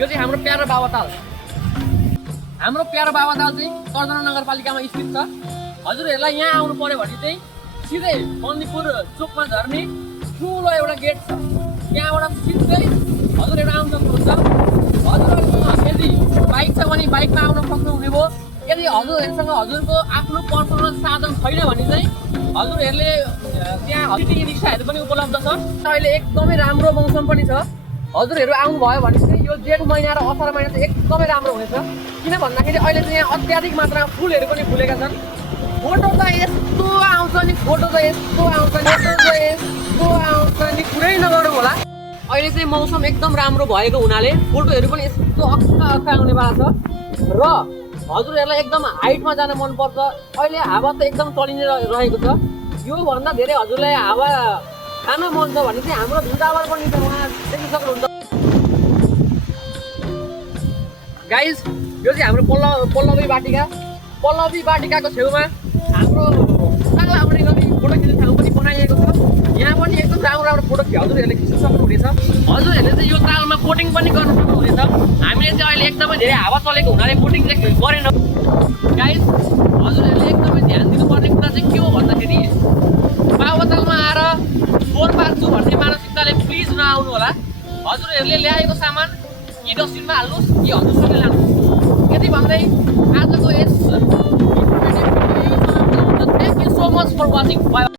यो चाहिँ हाम्रो प्यारो बाबाताल। हाम्रो प्यारो बाबाताल चाहिँ कर्दना नगरपालिकामा स्थित छ। हजुरहरूलाई यहाँ आउनु पर्यो भने चाहिँ सिधै मन्दिपुर चोकमा झर्ने ठुलो एउटा गेट छ, त्यहाँबाट सिधै हजुरहरू आउन सक्नुहुन्छ। हजुरहरू यदि बाइक छ भने बाइकमा आउन सक्नुहुने भयो। यदि हजुरहरूसँग हजुरको आफ्नो पर्सनल साधन छैन भने चाहिँ हजुरहरूले त्यहाँ सिटी रिक्साहरू पनि उपलब्ध छ। अहिले एकदमै राम्रो मौसम पनि छ। हजुरहरू आउनुभयो भने चाहिँ यो जेठ महिना र असार महिना चाहिँ एकदमै राम्रो हुनेछ। किन भन्दाखेरि अहिले चाहिँ यहाँ अत्याधिक मात्रामा फुलहरू पनि फुलेका छन्। फोटो त यस्तो आउँछ नि, फोटो त यस्तो आउँछ नि, यस्तो आउँछ नि, कुरै नगरौँ होला। अहिले चाहिँ मौसम एकदम राम्रो भएको हुनाले फोटोहरू पनि यस्तो अक्का आउनेवाला छ। र हजुरहरूलाई एकदम हाइटमा जान मनपर्छ। अहिले हावा त एकदम चलिने रहेको छ। योभन्दा धेरै हजुरलाई हावा खान मन छ भने चाहिँ हाम्रो भिडावर पनि छ, उहाँ देख्न सक्नुहुन्छ। गाइज यो चाहिँ हाम्रो पल्लवी बाटिका। पल्लवी बाटिकाको छेउमा हाम्रो ताल आउने गरी फोटो खिच्ने ठाउँ पनि बनाइएको छ। यहाँ पनि एकदम राम्रो फोटो हजुरहरूले खिच्न सक्नुहुनेछ। हजुरहरूले चाहिँ यो तालमा बोटिङ पनि गर्न सक्नुहुनेछ। हामीले चाहिँ अहिले एकदमै धेरै हावा चलेको हुनाले बोटिङ चाहिँ गरेन। गाइज हजुरहरूले एकदमै ध्यान दिनुपर्ने कुरा चाहिँ के हो भन्दाखेरि बाबातालमा आएर फोहोर पार्छु भन्ने मानसिकताले प्लिज नआउनु होला। हजुरहरूले ल्याएको सामान कि डस्टबिनमा हाल्नुहोस् कि हजुरसँगै लानुहोस्। यति भन्दै आजको यस thank you so much for watching.